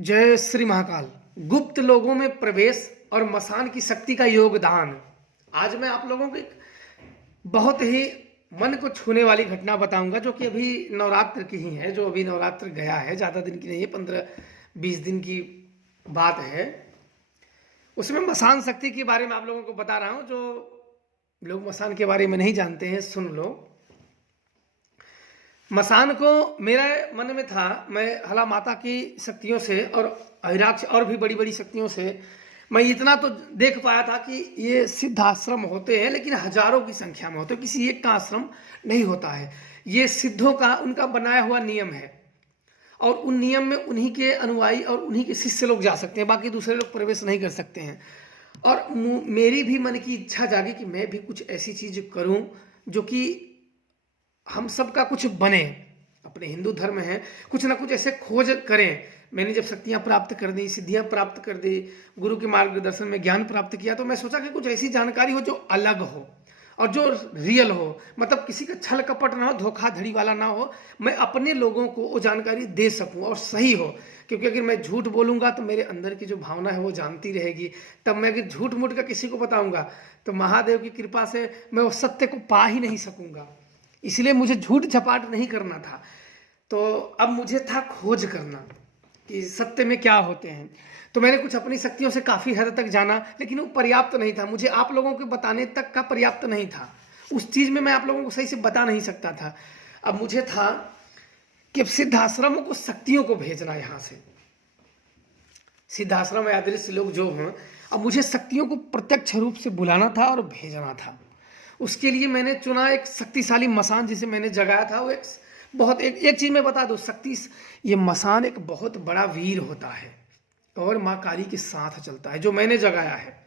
जय श्री महाकाल। गुप्त लोगों में प्रवेश और मसान की शक्ति का योगदान। आज मैं आप लोगों को एक बहुत ही मन को छूने वाली घटना बताऊंगा, जो कि अभी नवरात्र की ही है। जो अभी नवरात्र गया है, ज़्यादा दिन की नहीं है, 15-20 दिन की बात है। उसमें मसान शक्ति के बारे में आप लोगों को बता रहा हूँ। जो लोग मसान के बारे में नहीं जानते हैं, सुन लो। मसान को मेरे मन में था, मैं हला माता की शक्तियों से और अहिराक्ष और भी बड़ी बड़ी शक्तियों से मैं इतना तो देख पाया था कि ये सिद्ध आश्रम होते हैं, लेकिन हजारों की संख्या में होते हैं, किसी एक का आश्रम नहीं होता है। ये सिद्धों का उनका बनाया हुआ नियम है, और उन नियम में उन्हीं के अनुयायी और उन्हीं के शिष्य लोग जा सकते हैं, बाकी दूसरे लोग प्रवेश नहीं कर सकते हैं। और मेरी भी मन की इच्छा जागी कि मैं भी कुछ ऐसी चीज करूं जो कि हम सब का कुछ बने। अपने हिंदू धर्म है, कुछ ना कुछ ऐसे खोज करें। मैंने जब शक्तियां प्राप्त कर दी, सिद्धियां प्राप्त कर दी, गुरु के मार्गदर्शन में ज्ञान प्राप्त किया, तो मैं सोचा कि कुछ ऐसी जानकारी हो जो अलग हो और जो रियल हो, मतलब किसी का छल कपट ना हो, धोखाधड़ी वाला ना हो। मैं अपने लोगों को वो जानकारी दे सकूं और सही हो, क्योंकि अगर मैं झूठ बोलूंगा तो मेरे अंदर की जो भावना है वो जानती रहेगी। तब मैं अगर झूठ मूठ का किसी को बताऊंगा तो महादेव की कृपा से मैं वो सत्य को पा ही नहीं सकूंगा। इसलिए मुझे झूठ झपाट नहीं करना था। तो अब मुझे था खोज करना कि सत्य में क्या होते हैं। तो मैंने कुछ अपनी शक्तियों से काफ़ी हद तक जाना, लेकिन वो पर्याप्त नहीं था। मुझे आप लोगों को बताने तक का पर्याप्त नहीं था। उस चीज़ में मैं आप लोगों को सही से बता नहीं सकता था। अब मुझे था कि सिद्धाश्रमों को शक्तियों को भेजना यहाँ से, सिद्धाश्रम या अदृश्य लोग जो हैं, अब मुझे शक्तियों को प्रत्यक्ष रूप से बुलाना था और भेजना था। उसके लिए मैंने चुना एक शक्तिशाली मसान जिसे मैंने जगाया था। वो एक चीज मैं बता दूं, ये मसान एक बहुत बड़ा वीर होता है और माँ काली के साथ चलता है, जो मैंने जगाया है।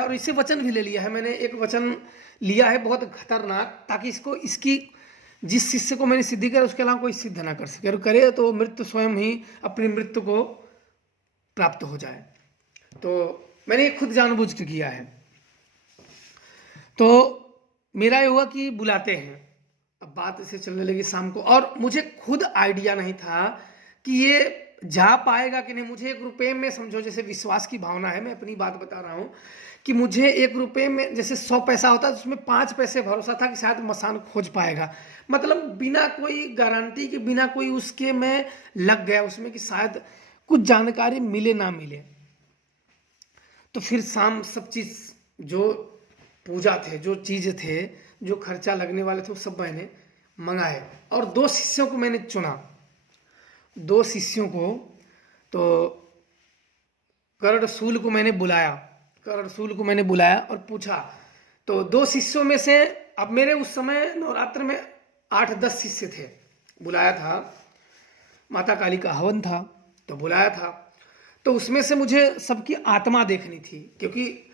और इससे वचन भी ले लिया है। मैंने एक वचन लिया है बहुत खतरनाक, ताकि इसकी जिस शिष्य को मैंने सिद्धि कर उसके अलावा कोई सिद्ध ना कर सके, और करे तो मृत्यु स्वयं ही अपनी मृत्यु को प्राप्त हो जाए। तो मैंने खुद जानबूझ के किया है। तो मेरा ये हुआ कि बुलाते हैं। अब बात ऐसे चलने लगी शाम को, और मुझे खुद आइडिया नहीं था कि ये जा पाएगा कि नहीं। मुझे 1 रुपये में, समझो जैसे विश्वास की भावना है, मैं अपनी बात बता रहा हूँ कि मुझे 1 रुपये में जैसे 100 पैसा होता है, उसमें 5 पैसे भरोसा था कि शायद मसान खोज पाएगा। मतलब बिना कोई गारंटी के, बिना कोई उसके मैं लग गया उसमें कि शायद कुछ जानकारी मिले ना मिले। तो फिर शाम सब चीज, जो पूजा थे, जो चीज थे, जो खर्चा लगने वाले थे, वो सब मैंने मंगाए। और 2 शिष्यों को मैंने चुना। 2 शिष्यों को, तो करड़सूल को मैंने बुलाया और पूछा। तो 2 शिष्यों में से, अब मेरे उस समय नवरात्र में 8-10 शिष्य थे। बुलाया था, माता काली का हवन था तो बुलाया था। तो उसमें से मुझे सबकी आत्मा देखनी थी, क्योंकि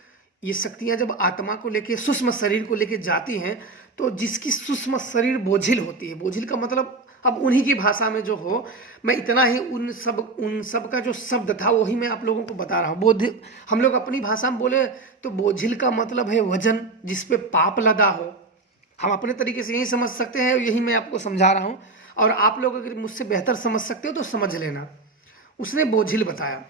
ये शक्तियां जब आत्मा को लेके, सूक्ष्म शरीर को लेके जाती हैं, तो जिसकी सूक्ष्म शरीर बोझिल होती है, बोझिल का मतलब अब उन्हीं की भाषा में जो हो, मैं इतना ही उन सब का जो शब्द था वही मैं आप लोगों को बता रहा हूँ। हम लोग अपनी भाषा में बोले तो बोझिल का मतलब है वजन, जिसपे पाप लदा हो। हम अपने तरीके से यही समझ सकते हैं, यही मैं आपको समझा रहा हूँ। और आप लोग अगर मुझसे बेहतर समझ सकते हो तो समझ लेना। उसने बोझिल बताया।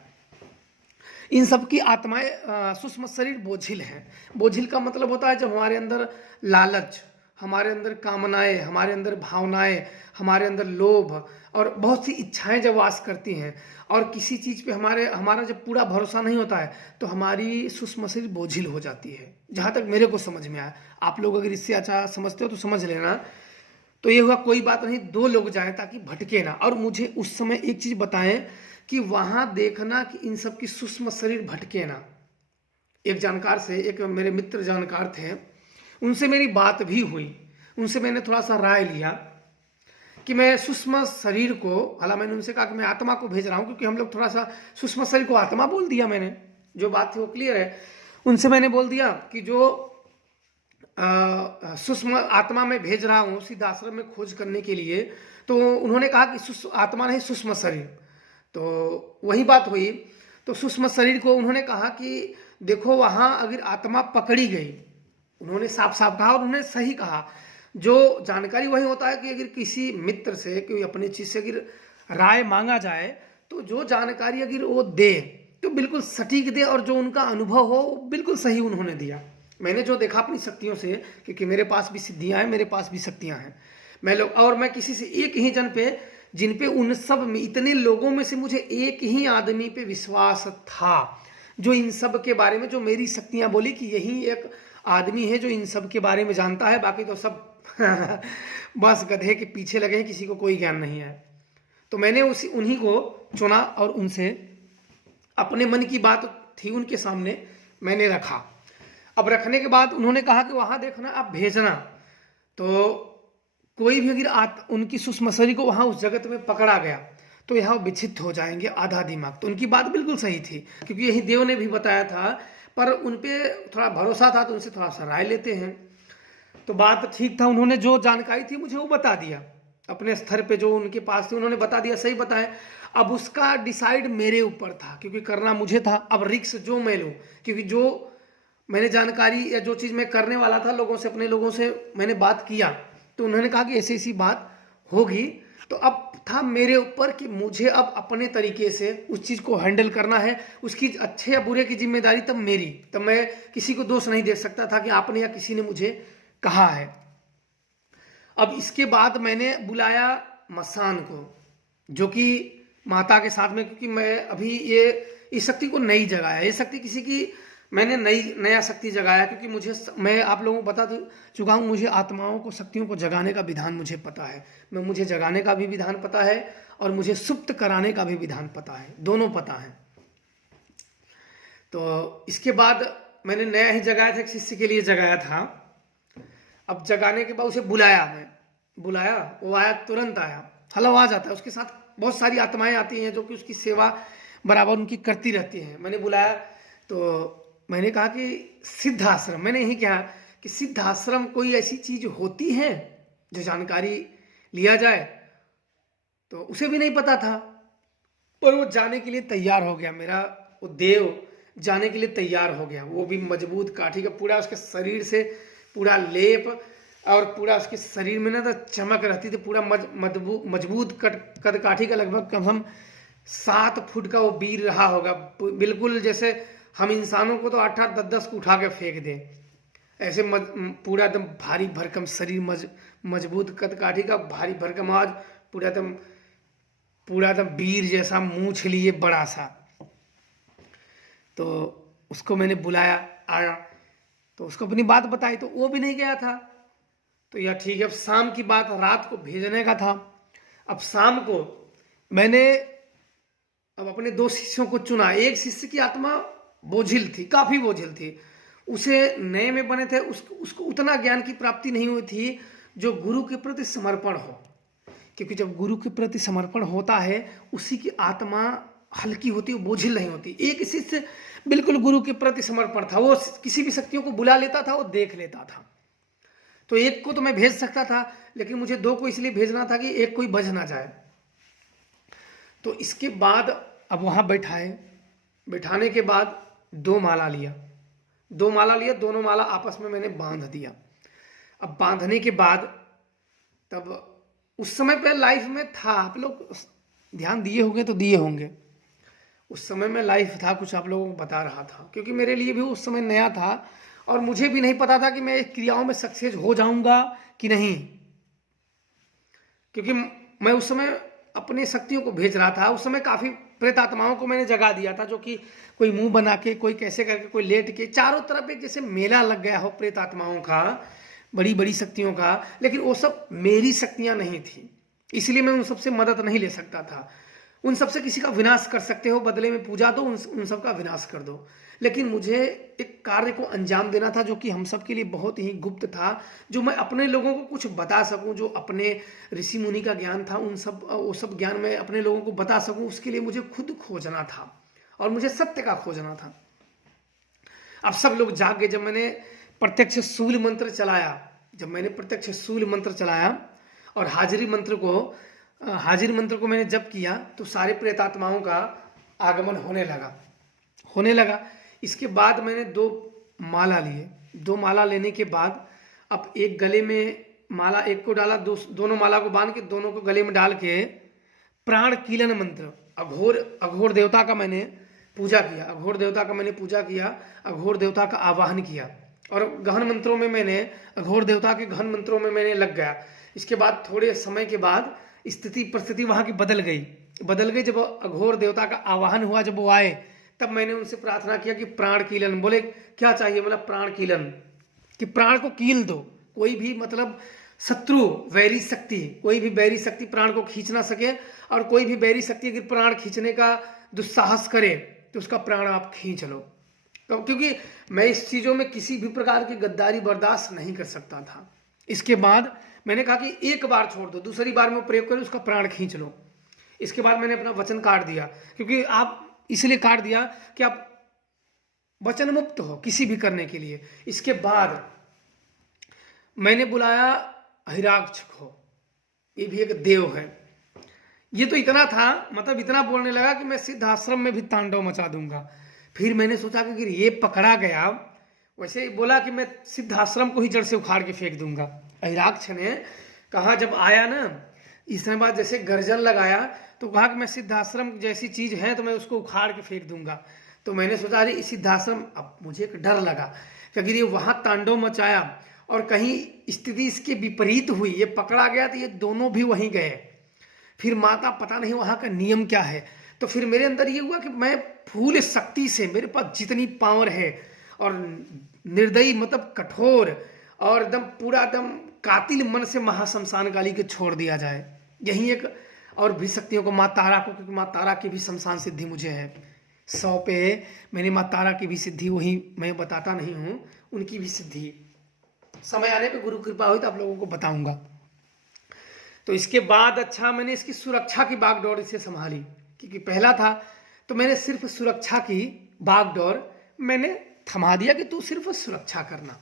इन सब की आत्माएं, सूक्ष्म शरीर बोझिल है। बोझिल का मतलब होता है जब हमारे अंदर लालच, हमारे अंदर कामनाएं, हमारे अंदर भावनाएं, हमारे अंदर लोभ और बहुत सी इच्छाएं जब वास करती हैं, और किसी चीज पे हमारा जब पूरा भरोसा नहीं होता है, तो हमारी सूक्ष्म शरीर बोझिल हो जाती है। जहां तक मेरे को समझ में आया, आप लोग अगर इससे अच्छा समझते हो तो समझ लेना। तो ये हुआ, कोई बात नहीं, 2 लोग जाएं ताकि भटके ना। और मुझे उस समय एक चीज बताएं कि वहां देखना कि इन सब की सूक्ष्म शरीर भटके ना। एक जानकार से, एक मेरे मित्र जानकार थे, उनसे मेरी बात भी हुई। उनसे मैंने थोड़ा सा राय लिया कि मैं सूक्ष्म शरीर को, हालांकि मैंने उनसे कहा कि मैं आत्मा को भेज रहा हूं, क्योंकि हम लोग थोड़ा सा सूक्ष्म शरीर को आत्मा बोल दिया मैंने, जो बात थी वो क्लियर है। उनसे मैंने बोल दिया कि जो सूक्ष्म आत्मा में भेज रहा हूँ सिद्धाश्रम में खोज करने के लिए। तो उन्होंने कहा कि आत्मा नहीं, सूक्ष्म शरीर। तो वही बात हुई। तो सूक्ष्म शरीर को उन्होंने कहा कि देखो, वहां अगर आत्मा पकड़ी गई, उन्होंने साफ साफ कहा और उन्होंने सही कहा। जो जानकारी वही होता है कि अगर किसी मित्र से, कोई अपनी चीज से अगर राय मांगा जाए, तो जो जानकारी अगर वो दे तो बिल्कुल सटीक दे, और जो उनका अनुभव हो बिल्कुल सही उन्होंने दिया। मैंने जो देखा अपनी शक्तियों से, क्योंकि मेरे पास भी सिद्धियां हैं, मेरे पास भी शक्तियां हैं, मैं किसी से एक ही जन पे, जिन पे उन सब में इतने लोगों में से मुझे एक ही आदमी पे विश्वास था, जो इन सब के बारे में, जो मेरी शक्तियां बोली कि यही एक आदमी है जो इन सब के बारे में जानता है, बाकी तो सब बस गधे के पीछे लगे हैं, किसी को कोई ज्ञान नहीं है। तो मैंने उन्हीं को चुना और उनसे अपने मन की बात थी उनके सामने मैंने रखा। अब रखने के बाद उन्होंने कहा कि वहां देखना, आप भेजना तो कोई भी अगर उनकी सुषमसरी को वहां उस जगत में पकड़ा गया तो यहाँ विचित हो जाएंगे आधा दिमाग। तो उनकी बात बिल्कुल सही थी, क्योंकि यही देव ने भी बताया था, पर उन पे थोड़ा भरोसा था तो उनसे थोड़ा सा राय लेते हैं। तो बात ठीक था, उन्होंने जो जानकारी थी मुझे वो बता दिया, अपने स्तर पे जो उनके पास थी उन्होंने बता दिया, सही बताया। अब उसका डिसाइड मेरे ऊपर था, क्योंकि करना मुझे था। अब रिक्स जो मैं लूँ, क्योंकि जो मैंने जानकारी या जो चीज़ मैं करने वाला था, लोगों से, अपने लोगों से मैंने बात किया, तो उन्होंने कहा कि ऐसी ऐसी बात होगी। तो अब था मेरे ऊपर कि मुझे अब अपने तरीके से उस चीज़ को हैंडल करना है। उसकी अच्छे या बुरे की जिम्मेदारी तब मेरी, तब मैं किसी को दोष नहीं दे सकता था कि आपने या किसी ने मुझे कहा है। अब इसके बाद मैंने बुलाया मसान को, जो कि माता के साथ में, क्योंकि मैं अभी इस शक्ति को नहीं जगाया, ये शक्ति किसी की मैंने नया शक्ति जगाया, क्योंकि मैं आप लोगों को बता चुका हूँ, मुझे आत्माओं को, शक्तियों को जगाने का विधान मुझे पता है। मुझे जगाने का भी विधान पता है और मुझे सुप्त कराने का भी विधान पता है, दोनों पता है। तो इसके बाद मैंने नया ही जगाया था, एक शिष्य के लिए जगाया था। अब जगाने के बाद उसे बुलाया, वो आया, तुरंत आया, हलो आ जाता है। उसके साथ बहुत सारी आत्माएं आती हैं जो कि उसकी सेवा बराबर उनकी करती रहती हैं। मैंने बुलाया तो मैंने कहा कि सिद्ध आश्रम, मैंने यही कहा कि सिद्ध आश्रम कोई ऐसी चीज होती है जो जानकारी लिया जाए, तो उसे भी नहीं पता था, पर वो जाने के लिए तैयार हो गया। मेरा वो देव जाने के लिए तैयार हो गया, वो भी मजबूत काठी का, पूरा उसके शरीर से पूरा लेप, और पूरा उसके शरीर में ना तो चमक रहती थी, पूरा मजबूत कद काठी का, लगभग कम से कम 7 फुट का वो वीर रहा होगा। बिल्कुल जैसे हम इंसानों को तो 8-8, 10-10 को उठा के फेंक दें, ऐसे पूरा एकदम भारी भरकम शरीर, मजबूत कद काठी का, भारी भरकम आवाज, पूरा एकदम वीर जैसा, मूंछ लिए बड़ा सा। तो उसको मैंने बुलाया, आया, तो उसको अपनी बात बताई, तो वो भी नहीं गया था। तो यह ठीक है, अब शाम की बात, रात को भेजने का था। अब शाम को मैंने अब अपने 2 शिष्यों को चुना। एक शिष्य की आत्मा बोझिल थी, काफी बोझिल थी, उसे नए में बने थे, उसको उतना ज्ञान की प्राप्ति नहीं हुई थी जो गुरु के प्रति समर्पण हो, क्योंकि जब गुरु के प्रति समर्पण होता है उसी की आत्मा हल्की होती है, बोझिल नहीं होती। एक शिष्य बिल्कुल गुरु के प्रति समर्पण था, वो किसी भी शक्तियों को बुला लेता था, वो देख लेता था। तो एक को तो मैं भेज सकता था, लेकिन मुझे 2 को इसलिए भेजना था कि एक कोई बच ना जाए। तो इसके बाद अब वहां बैठाने के बाद 2 माला लिया, दोनों माला आपस में मैंने बांध दिया। अब बांधने के बाद, तब उस समय पे लाइफ में था, आप लोग ध्यान दिए होंगे तो दिए होंगे, उस समय में लाइफ था, कुछ आप लोगों को बता रहा था, क्योंकि मेरे लिए भी उस समय नया था और मुझे भी नहीं पता था कि मैं क्रियाओं में सक्सेस हो जाऊंगा कि नहीं, क्योंकि मैं उस समय अपने शक्तियों को भेज रहा था। उस समय काफी प्रेत आत्माओं को मैंने जगा दिया था, जो कि कोई मुंह बना के, कोई कैसे करके, कोई लेट के, चारों तरफ एक जैसे मेला लग गया हो प्रेत आत्माओं का, बड़ी बड़ी शक्तियों का। लेकिन वो सब मेरी शक्तियां नहीं थी, इसलिए मैं उन सबसे मदद नहीं ले सकता था। उन सबसे किसी का विनाश कर सकते हो, बदले में पूजा दो, उन सब का विनाश कर दो। लेकिन मुझे एक कार्य को अंजाम देना था जो कि हम सब के लिए बहुत ही गुप्त था, जो मैं अपने लोगों को कुछ बता सकूं, जो अपने ऋषि मुनि का ज्ञान था, वो सब ज्ञान मैं अपने लोगों को बता सकूं। उसके लिए मुझे खुद खोजना था और मुझे सत्य का खोजना था। अब सब लोग जाग गए। जब मैंने प्रत्यक्ष शूल मंत्र चलाया, और हाजिरी मंत्र को मैंने जप किया, तो सारे प्रेतात्माओं का आगमन होने लगा। इसके बाद मैंने 2 माला लिए। 2 माला लेने के बाद अब एक गले में माला, एक को डाला, दोनों माला को बांध के दोनों को गले में डाल के प्राण कीलन मंत्र, अघोर अघोर देवता का मैंने पूजा किया, अघोर देवता का मैंने पूजा किया, अघोर देवता का आवाहन किया और गहन मंत्रों में मैंने अघोर देवता के गहन मंत्रों में मैंने लग गया। इसके बाद थोड़े समय के बाद स्थिति परिस्थिति वहाँ की बदल गई। जब अघोर देवता का आवाहन हुआ, जब वो आए तब मैंने उनसे प्रार्थना किया कि प्राण कीलन। बोले क्या चाहिए? मतलब प्राण कीलन, कि प्राण को कील दो। कोई भी मतलब शत्रु वैरी शक्ति, कोई भी बैरी शक्ति प्राण को खींच ना सके, और कोई भी बैरी शक्ति अगर प्राण खींचने का दुस्साहस करे तो उसका प्राण आप खींच लो। तो क्योंकि मैं इस चीज़ों में किसी भी प्रकार की गद्दारी बर्दाश्त नहीं कर सकता था। इसके बाद मैंने कहा कि एक बार छोड़ दो, दूसरी बार में प्रयोग करो, उसका प्राण खींच लो। इसके बाद मैंने अपना वचन काट दिया, क्योंकि आप इसलिए काट दिया कि आप वचन मुक्त हो किसी भी करने के लिए। इसके बाद मैंने बुलाया हिराक्ष को, ये भी एक देव है। ये तो इतना था, मतलब इतना बोलने लगा कि मैं सिद्धाश्रम में भी तांडव मचा दूंगा। फिर मैंने सोचा कि अगर ये पकड़ा गया, वैसे ही बोला कि मैं सिद्धाश्रम को ही जड़ से उखाड़ के फेंक दूंगा। हिराक्ष ने कहा, जब आया ना इसने बाद जैसे गर्जन लगाया तो कहा कि मैं सिद्धाश्रम जैसी चीज है तो मैं उसको उखाड़ के फेंक दूंगा। तो मैंने सोचा अरे सिद्धाश्रम, अब मुझे एक डर लगा कि अगर ये वहां तांडव मचाया और कहीं स्थिति इसके विपरीत हुई, ये पकड़ा गया तो ये दोनों भी वहीं गए, फिर माता पता नहीं वहां का नियम क्या है। तो फिर मेरे अंदर ये हुआ कि मैं फूल शक्ति से, मेरे पास जितनी पावर है और निर्दयी मतलब कठोर और एकदम पूरा एकदम कातिल मन से महाशमशान काली के छोड़ दिया जाए। यही एक और भी शक्तियों को, माँ तारा को, क्योंकि माँ तारा की भी शमशान सिद्धि मुझे है। 100 पे मैंने माँ तारा की भी सिद्धि, वही मैं बताता नहीं हूँ, उनकी भी सिद्धि समय आने पे गुरु कृपा हुई तो आप लोगों को बताऊंगा। तो इसके बाद अच्छा मैंने इसकी सुरक्षा की बागडोर इसे संभाली, क्योंकि पहला था तो मैंने सिर्फ सुरक्षा की बागडोर मैंने थमा दिया कि तू सिर्फ सुरक्षा करना,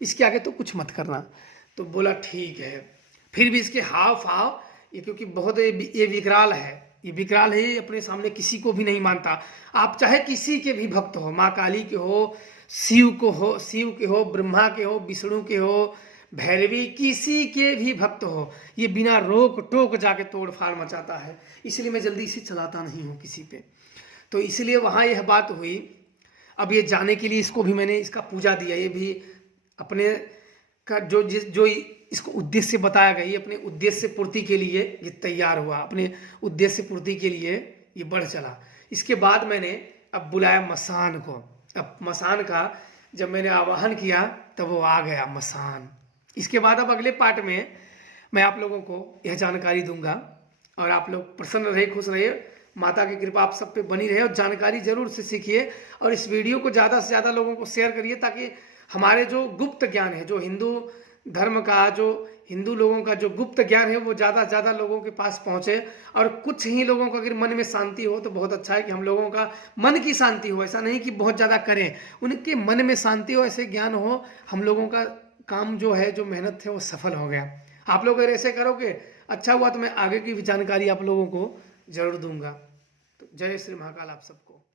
इसके आगे तो कुछ मत करना। तो बोला ठीक है। फिर भी इसके हाव भाव, ये क्योंकि बहुत ये विकराल है, ये अपने सामने किसी को भी नहीं मानता। आप चाहे किसी के भी भक्त हो, माँ काली के हो, शिव के हो, ब्रह्मा के हो, विष्णु के हो, भैरवी, किसी के भी भक्त हो, ये बिना रोक टोक जाके तोड़ फाड़ मचाता है। इसलिए मैं जल्दी से चलाता नहीं हूँ किसी पे। तो इसलिए वहाँ यह बात हुई। अब ये जाने के लिए इसको भी मैंने इसका पूजा दिया। ये भी अपने का जो इसको उद्देश्य बताया गया, ये अपने उद्देश्य पूर्ति के लिए ये तैयार हुआ, अपने उद्देश्य पूर्ति के लिए ये बढ़ चला। इसके बाद मैंने अब बुलाया मसान को। अब मसान का जब मैंने आवाहन किया तब वो आ गया मसान। इसके बाद अब अगले पार्ट में मैं आप लोगों को यह जानकारी दूंगा, और आप लोग प्रसन्न रहे, खुश रहे, माता की कृपा आप सब पे बनी रहे, और जानकारी जरूर से सीखिए, और इस वीडियो को ज़्यादा से ज़्यादा लोगों को शेयर करिए, ताकि हमारे जो गुप्त ज्ञान है, जो हिंदू धर्म का, जो हिंदू लोगों का जो गुप्त ज्ञान है, वो ज़्यादा से ज़्यादा लोगों के पास पहुँचे। और कुछ ही लोगों को अगर मन में शांति हो तो बहुत अच्छा है, कि हम लोगों का मन की शांति हो, ऐसा नहीं कि बहुत ज़्यादा करें, उनके मन में शांति हो, ऐसे ज्ञान हो, हम लोगों का काम जो है, जो मेहनत है वो सफल हो गया। आप लोग अगर ऐसे करोगे अच्छा हुआ, तो मैं आगे की भी जानकारी आप लोगों को जरूर दूंगा। तो जय श्री महाकाल आप सबको।